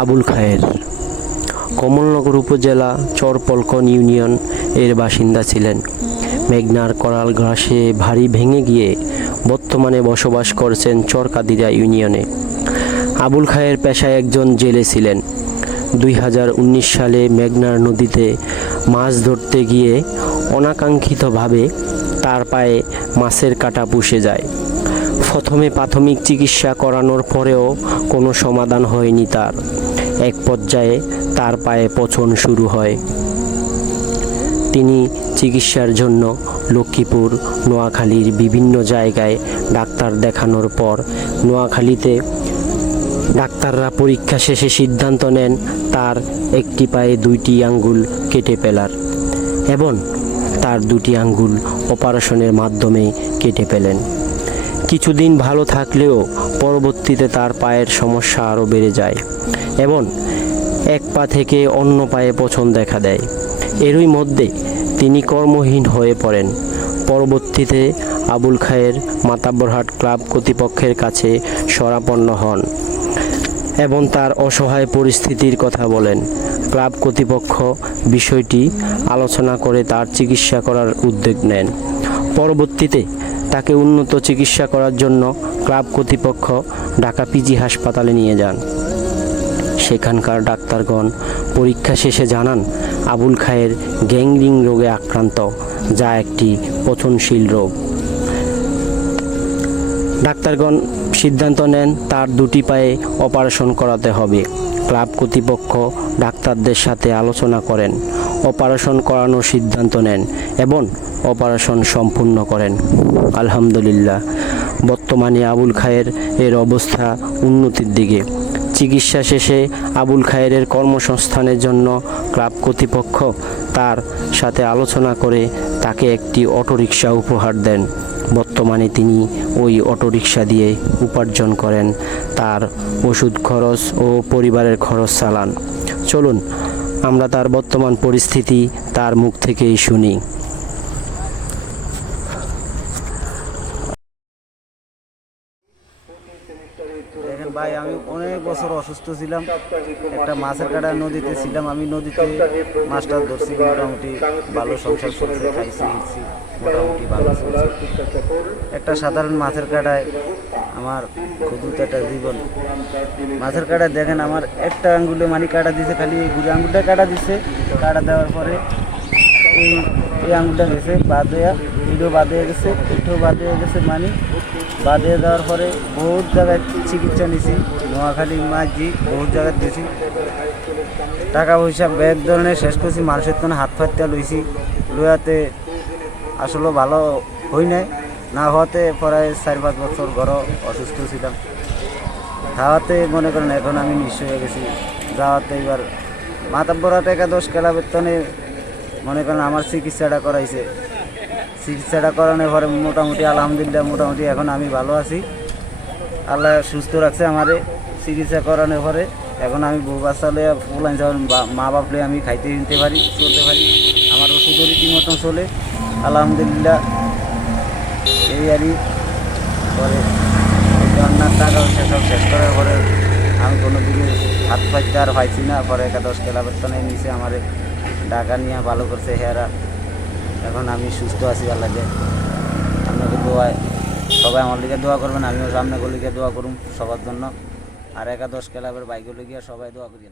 আবুল খায়ের। কমলনগর উপজেলা চরপলকন ইউনিয়ন এর বাসিন্দা ছিলেন। মেঘনার করাল ঘাসে ভারী ভেঙে গিয়ে বর্তমানে বসবাস করছেন চরকাদিরা ইউনিয়নে। আবুল খায়ের পেশায় একজন জেলে ছিলেন। দুই হাজার উনিশ সালে মেঘনার নদীতে মাছ ধরতে গিয়ে অনাকাঙ্ক্ষিতভাবে তার পায়ে মাছের কাঁটা পুষে যায়। প্রথমে প্রাথমিক চিকিৎসা করানোর পরেও কোনো সমাধান হয়নি তার। এক পর্যায়ে তার পায়ে পচন শুরু হয়। তিনি চিকিৎসার জন্য লক্ষ্মীপুর, নোয়াখালীর বিভিন্ন জায়গায় ডাক্তার দেখানোর পর নোয়াখালীতে ডাক্তাররা পরীক্ষা শেষে সিদ্ধান্ত নেন তার একটি পায়ে দুইটি আঙ্গুল কেটে ফেলার এবং তার দুটি আঙ্গুল অপারেশনের মাধ্যমে কেটে ফেলেন। কিছুদিন ভালো থাকলেও পরবর্তীতে তার পায়ের সমস্যা আরও বেড়ে যায় এবং এক পা থেকে অন্য পায়ে পছন্দ দেখা দেয়। এরই মধ্যে তিনি কর্মহীন হয়ে পড়েন। পরবর্তীতে আবুল খায়ের মাতাব্বরহাট ক্লাব কর্তৃপক্ষের কাছে শরাপন্ন হন এবং তার অসহায় পরিস্থিতির কথা বলেন। ক্লাব কর্তৃপক্ষ বিষয়টি আলোচনা করে তার চিকিৎসা করার উদ্যোগ নেন। পরবর্তীতে তাকে উন্নত চিকিৎসা করার জন্য ক্লাব কর্তৃপক্ষ ঢাকা পিজি হাসপাতালে নিয়ে যান। সেখানকার ডাক্তারগণ পরীক্ষা শেষে জানান, আবুল খায়ের গ্যাংরিং রোগে আক্রান্ত, যা একটি পচনশীল রোগ। ডাক্তারগণ সিদ্ধান্ত নেন, তার দুটি পায়ে অপারেশন করাতে হবে। ক্লাব কর্তৃপক্ষ ডাক্তারদের সাথে আলোচনা করেন। অপারেশন করানোর সিদ্ধান্ত নেন এবং অপারেশন সম্পূর্ণ করেন। আলহামদুলিল্লাহ। বর্তমানে আবুল খায়ের এর অবস্থা উন্নতির দিকে। চিকিৎসা শেষে আবুল খায়েরের কর্মসংস্থানের জন্য ক্লাব কর্তৃপক্ষ তার সাথে আলোচনা করে তাকে একটি অটোরিকশা উপহার দেন। বর্তমানে তিনি ওই অটোরিকশা দিয়ে উপার্জন করেন। তার ওষুধ খরচ ও পরিবারের খরচ চালান। চলুন আমরা তার বর্তমান পরিস্থিতি তার মুখ থেকেই শুনি। ভাই, আমি অনেক বছর অসুস্থ ছিলাম। একটা মাছের কাটা নদীতে ছিলাম। আমি নদীতে মাছটা ধরছি, মোটামুটি ভালো সংসার চলছে, খাইছি একটা সাধারণ মাছের কাটায় আমার ক্ষুদ্র একটা জীবন। মাছের কাটা দেখেন আমার একটা আঙ্গুলে মানে কাটা দিছে, খালি ঘুরে আঙ্গুলটা কাটা দিছে। কাটা দেওয়ার পরে এই এই আঙুলটা গেছে, বাদ এটাও বাদ হয়ে গেছে, এটাও বাদ হয়ে গেছে মানে। বাদ দেওয়ার পরে বহুত জায়গায় চিকিৎসা নিছি, নোয়াখালী, মাঝি, বহুত জায়গায় দিয়েছি টাকা পয়সা ব্যাগ ধরনের শেষ করছি, মানুষের তো হাত ফাতটা লইছি। লইয়াতে আসলে ভালো হই নাই। না হওয়াতে প্রায় চার পাঁচ বছর ঘর অসুস্থ ছিলাম। খাওয়াতে মনে করেন এখন আমি নিঃস্ব হয়ে গেছি। যাওয়াতে এবার মাতাব্বরাট একাদশ খেলা বেতনে মনে করেন আমার চিকিৎসাটা করাইছে। চিকিৎসাটা করানোর পরে মোটামুটি আলহামদুলিল্লাহ, মোটামুটি এখন আমি ভালো আছি। আল্লাহ সুস্থ রাখছে আমারে। চিকিৎসা করানোর পরে এখন আমি বউ বাচ্চা লইয়া ফুলাইন যাওয়ার মা বাপ লইয়া আমি খাইতে নিতে পারি, চলতে পারি। আমার ওষুধও রীতি মতন চলে। আলহামদুলিল্লাহ, এই আরই পরে রান্নার টাকা সব শেষ করার পরে আমি কোনো দিকে হাত পাইতে আর পাইছি না। পরে একাদশ খেলা বেতনে নিচে আমার ডাকা নিয়ে ভালো করছে হেয়ারা। এখন আমি সুস্থ আছি আল্লাহকে আপনাকে দোয়ায় সবাই আমার লিগে দোয়া করবেন, আমিও সামনে গলিকে দোয়া করুন সবার জন্য। আর একাদশ ক্লাবের বাইকগুলো গিয়ে সবাই দোয়া করি